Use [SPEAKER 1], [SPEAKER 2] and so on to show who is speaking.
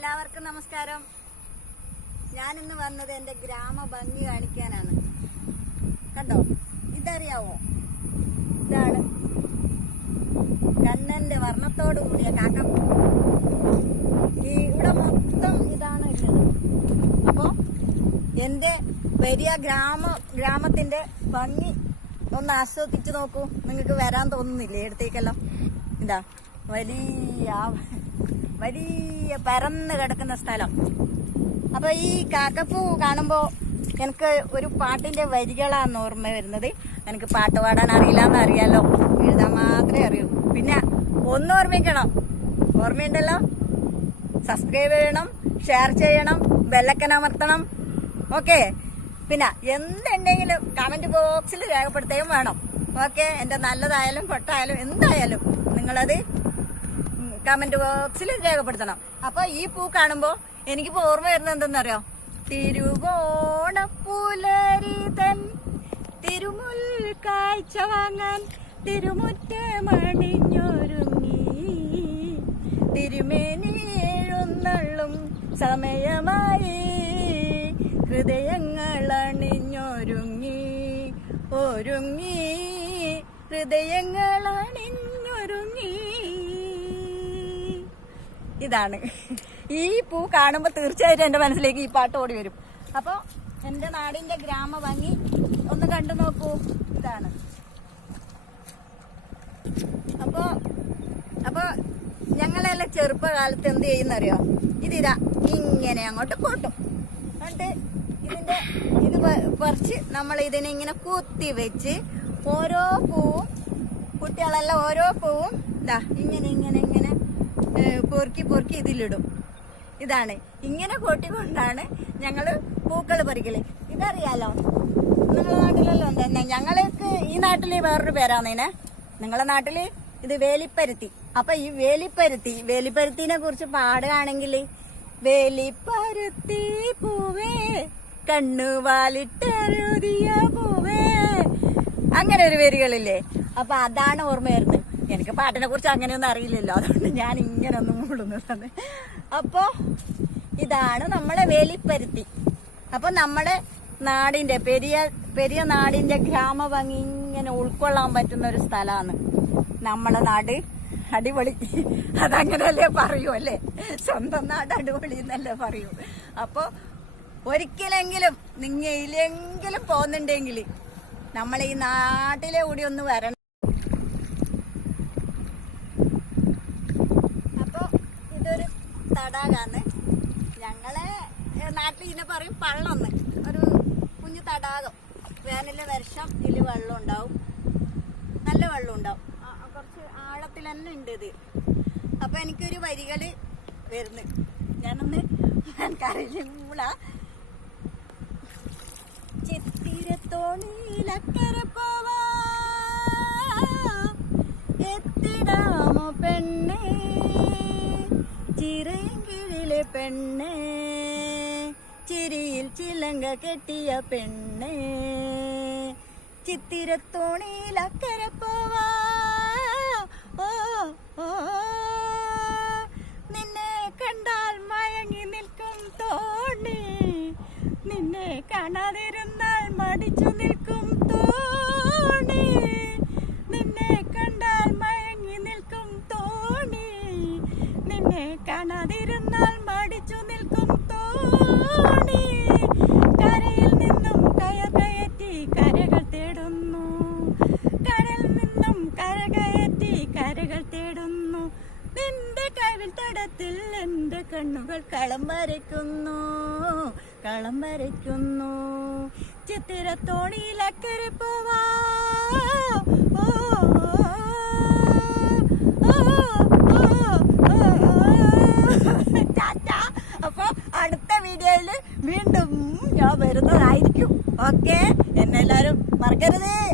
[SPEAKER 1] എല്ലാവർക്കും നമസ്കാരം. ഞാൻ ഇന്ന് വന്നത് എന്റെ ഗ്രാമ ഭംഗി കാണിക്കാനാണ്. കണ്ടോ? ഇതറിയാവോ? ഇതാണ് കണ്ണന്റെ വർണത്തോട് കൂടിയ കാക്ക. ഈ ഇവിടെ മൊത്തം ഇതാണ് ഉള്ളത്. അപ്പോ എന്റെ വലിയ ഗ്രാമ ഗ്രാമത്തിന്റെ ഭംഗി ഒന്ന് ആസ്വദിച്ചു നോക്കൂ. നിങ്ങൾക്ക് വരാൻ തോന്നുന്നില്ലേ? ഇടത്തേക്കെല്ലാം ഇതാ വലിയ വലിയ പരന്ന് കിടക്കുന്ന സ്ഥലം. അപ്പൊ ഈ കാക്കപ്പൂ കാണുമ്പോ എനിക്ക് ഒരു പാട്ടിന്റെ വരികളാണ് ഓർമ്മ വരുന്നത്. എനിക്ക് പാട്ട് പാടാൻ അറിയില്ല എന്ന് അറിയാലോ. എഴുതാൻ മാത്രമേ അറിയൂ. പിന്നെ ഒന്ന് ഓർമ്മിക്കണം. ഓർമ്മയുണ്ടല്ലോ? സബ്സ്ക്രൈബ് ചെയ്യണം ഷെയർ ചെയ്യണം ബെല്ലക്കൻ അമർത്തണം. ഓക്കെ പിന്നെ എന്തുണ്ടെങ്കിലും കമന്റ് ബോക്സിൽ രേഖപ്പെടുത്തുകയും വേണം. ഓക്കെ എന്റെ നല്ലതായാലും പൊട്ടായാലും എന്തായാലും നിങ്ങളത് കമന്റ് ബോക്സിൽ രേഖപ്പെടുത്തണം. അപ്പൊ ഈ പൂ കാണുമ്പോ എനിക്കിപ്പോ ഓർമ്മ വരുന്നത് എന്തെന്നറിയോ? തിരുവോണപ്പുലരിതൻ തിരുമുൽ കാഴ്ച വാങ്ങാൻ തിരുമുറ്റമണിഞ്ഞൊരുങ്ങി തിരുമേനി എഴുന്നള്ളും സമയമായി ഹൃദയങ്ങൾ അണിഞ്ഞൊരുങ്ങി ഒരുങ്ങി ഹൃദയങ്ങൾ ഇതാണ്. ഈ പൂ കാണുമ്പോൾ തീർച്ചയായിട്ടും എന്റെ മനസ്സിലേക്ക് ഈ പാട്ട് ഓടി വരും. അപ്പോൾ എന്റെ നാടിന്റെ ഗ്രാമ ഭംഗി ഒന്ന് കണ്ടു നോക്കൂ. ഇതാണ്. അപ്പോൾ അപ്പോൾ ഞങ്ങളെല്ലാം ചെറുപ്പകാലത്ത് എന്ത് ചെയ്യുന്നറിയോ? ഇതിതാ ഇങ്ങനെ അങ്ങോട്ട് കൂട്ടും എന്നിട്ട് ഇതിന്റെ ഇത് പറിച്ച് നമ്മൾ ഇതിനെ ഇങ്ങനെ കുത്തി വെച്ച് ഓരോ പൂവും കുട്ടികളെല്ലാം ഓരോ പൂവും ഇതാ ഇങ്ങനെ ഇങ്ങനെ ഇങ്ങനെ പൊറുക്കി പൊറുക്കി ഇതിലിടും. ഇതാണ്. ഇങ്ങനെ കൂട്ടിക്കൊണ്ടാണ് ഞങ്ങൾ പൂക്കൾ പറിക്കൽ. ഇതറിയാലോ? നിങ്ങളെ നാട്ടിലല്ലോ എന്താ? ഞങ്ങൾക്ക് ഈ നാട്ടിൽ വേറൊരു പേരാന്നേനെ നിങ്ങളെ നാട്ടിൽ ഇത് വേലിപ്പരുത്തി. അപ്പൊ ഈ വേലിപ്പരുത്തി വേലിപ്പരുത്തിനെ കുറിച്ച് പാടുകയാണെങ്കിൽ വേലിപ്പരുത്തി പൂവേ കണ്ണുവാലിട്ടെഴുതിയ പൂവേ. അങ്ങനെ ഒരു വേരുകളില്ലേ അപ്പൊ അതാണ് ഓർമ്മ വരുന്നത്. എനിക്ക് പാട്ടിനെ കുറിച്ച് അങ്ങനെയൊന്നും അറിയില്ലല്ലോ. അതുകൊണ്ട് ഞാൻ ഇങ്ങനെ ഒന്നും മൂളുന്നതാണ് അപ്പോ ഇതാണ് നമ്മളെ വേലിപ്പരുത്തി. അപ്പൊ നമ്മുടെ നാടിന്റെ പെരിയ പെരിയ നാടിന്റെ ഗ്രാമഭംഗി ഇങ്ങനെ ഉൾക്കൊള്ളാൻ പറ്റുന്ന ഒരു സ്ഥലമാണ് നമ്മളെ നാട്. അടിപൊളി. അതങ്ങനല്ലേ പറയൂ അല്ലേ? സ്വന്തം നാട് അടിപൊളി എന്നല്ലേ പറയൂ. അപ്പോൾ ഒരിക്കലെങ്കിലും നിങ്ങയിലെങ്കിലും പോകുന്നുണ്ടെങ്കിൽ നമ്മളെ ഈ നാട്ടിലെ കൂടി ഒന്ന് വരണം അപ്പൊ ഇതൊരു തടാകാന്ന് ഞങ്ങളെ നാട്ടിൽ ഇതിനെ പറയും പള്ളന്ന്. ഒരു കുഞ്ഞു തടാകം. വേനലിലെ വർഷം ഇതിൽ വെള്ളം ഉണ്ടാവും. നല്ല വെള്ളം ഉണ്ടാവും. കുറച്ച് ആഴത്തിൽ തന്നെ ഉണ്ട് ഇത്. അപ്പൊ എനിക്കൊരു വരികൾ വരുന്നു. ഞാനൊന്ന് എനിക്കറിയില്ല മൂള ചിത്തിരത്തോണിയിലക്കര പോവാ എത്തിടാമോ പെണ്ണേ ചിറങ്കിഴിലെ പെണ്ണേ. ചിരിയിൽ ചിലങ്ക കെട്ടിയ പെണ്ണേ. ചിത്തിരത്തോണിയിലക്കര പോവാ. ഓ ഓ നിന്നെ കണ്ടാൽ മയങ്ങി നിൽക്കും തോണി നിന്നെ കാണാതിരുന്നാൽ മടിച്ചു നിൽക്കും തോണി നിന്നെ കണ്ടാൽ മയങ്ങി നിൽക്കും തോണി നിന്നെ കാണാതിരുന്നാൽ മടിച്ചു നിൽക്കും തോണി. കരയിൽ നിന്നും കയർ കയറ്റി കരകൾ തേടുന്നു. കരയിൽ നിന്നും കര കയറ്റി കരകൾ തേടുന്നു. നിന്റെ കവിൽ തടത്തിൽ എന്റെ കണ്ണുകൾ കളം വരയ്ക്കുന്നു. കളം വരയ്ക്കുന്നു. ചിത്തിരത്തോണിയിലക്കരെ പോവാ. വീണ്ടും ഞാൻ വരുന്നതായിരിക്കും. ഓക്കെ? എന്നെല്ലാരും മറക്കരുതേ.